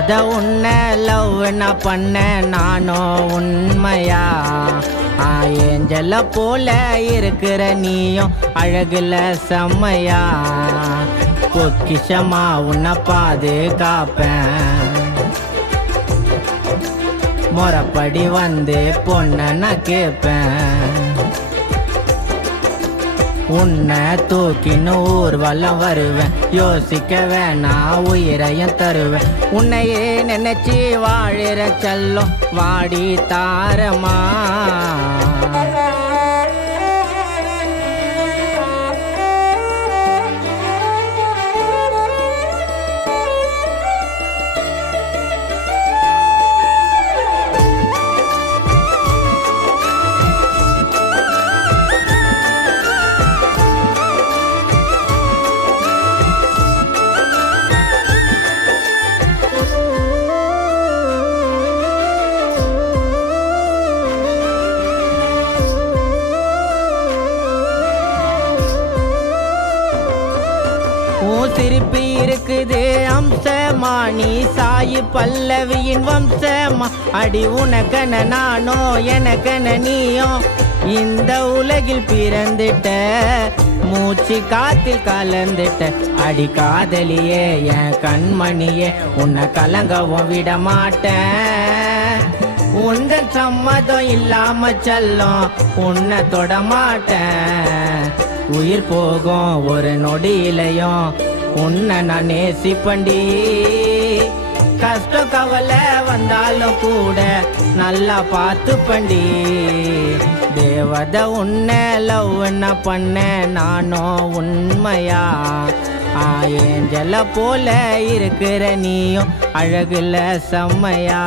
தேவதை உன்னை லவ் நான் பண்ண நானோ உண்மையா ஏஞ்சல போல இருக்கிற நீயும் அழகுல செம்மையா பொக்கிஷமா உன்னை பாதுகாப்பேன் முறைப்படி வந்து பொண்ணை நான் கேட்பேன் உன்னை தூக்கின்னு ஊர்வலம் வருவேன் யோசிக்க வேணாம் உயிரையும் தருவேன் உன்னையே நினைச்சி வாழிற செல்லும் வாடி தாரமா சிரிப்பு இருக்குது அம்சமா நீ சாயி பல்லவியின் வம்சமா அடி உனக்கென நானோ எனக்கென நீயோ இந்த உலகில் பிறந்துட்ட மூச்சு காத்தில் கலந்துட்ட அடி காதலியே என் கண்மணியே உன்னை கலங்கவும் விட மாட்டேன் உந்தன் சம்மதம் இல்லாம செல்லும் உன்னை தொட மாட்டேன் உயிர் போகும் ஒரு நொடியிலையும் உன்னை நான் நேசிப்பண்டி கஷ்டம் கவலை வந்தாலும் கூட நல்லா பார்த்து பண்டி தேவதை உன்னை லவ் நான் பண்ண நானோ உண்மையா ஏஞ்சல போல இருக்கிற நீயும் அழகுல செம்மையா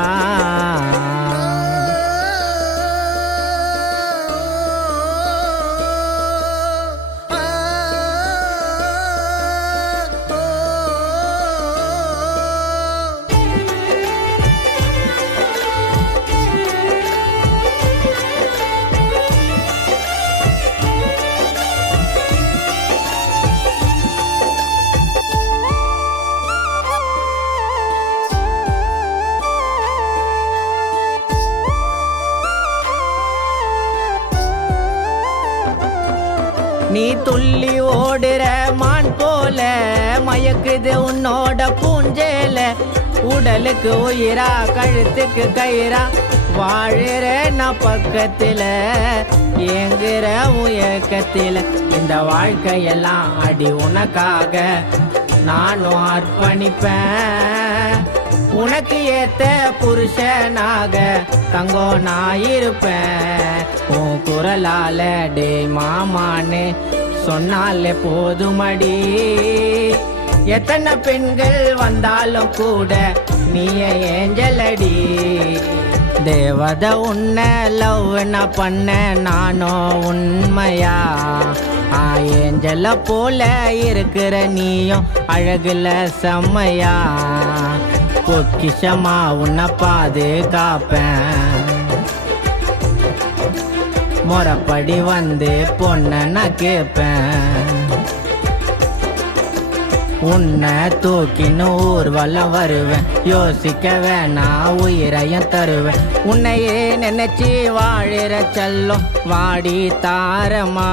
நீ துள்ளி ஓடுற மான் போல மயக்குது உன்னோட பூஞ்சேல உடலுக்கு உயிரா கழுத்துக்கு கயிறா வாழுற நான் பக்கத்துல ஏங்குற உயக்கத்துல இந்த வாழ்க்கையெல்லாம் அடி உனக்காக நானும் அர்ப்பணிப்பேன் உனக்கு ஏத்த புருஷனாக தங்கம் நான் இருப்பேன் உன் குரலால டே மாமான்னு சொன்னாலே போதுமடி எத்தனை பெண்கள் வந்தாலும் கூட நீ ஏஞ்சலடி தேவதை உன்னை லவ் நான் பண்ண நானோ உண்மையா ஏஞ்சல போல இருக்கிற நீயும் அழகுல செம்மையா பொக்கிஷமா உன்னை பாதுகாப்பேன் முறைப்படி வந்து பொண்ணை நான் கேட்பேன் உன்னை தூக்கின்னு ஊர்வலம் வருவேன் யோசிக்க வேணாம் உயிரையும் தருவேன் உன்னையே நினைச்சி வாழிற செல்லும் வாடி தாரமா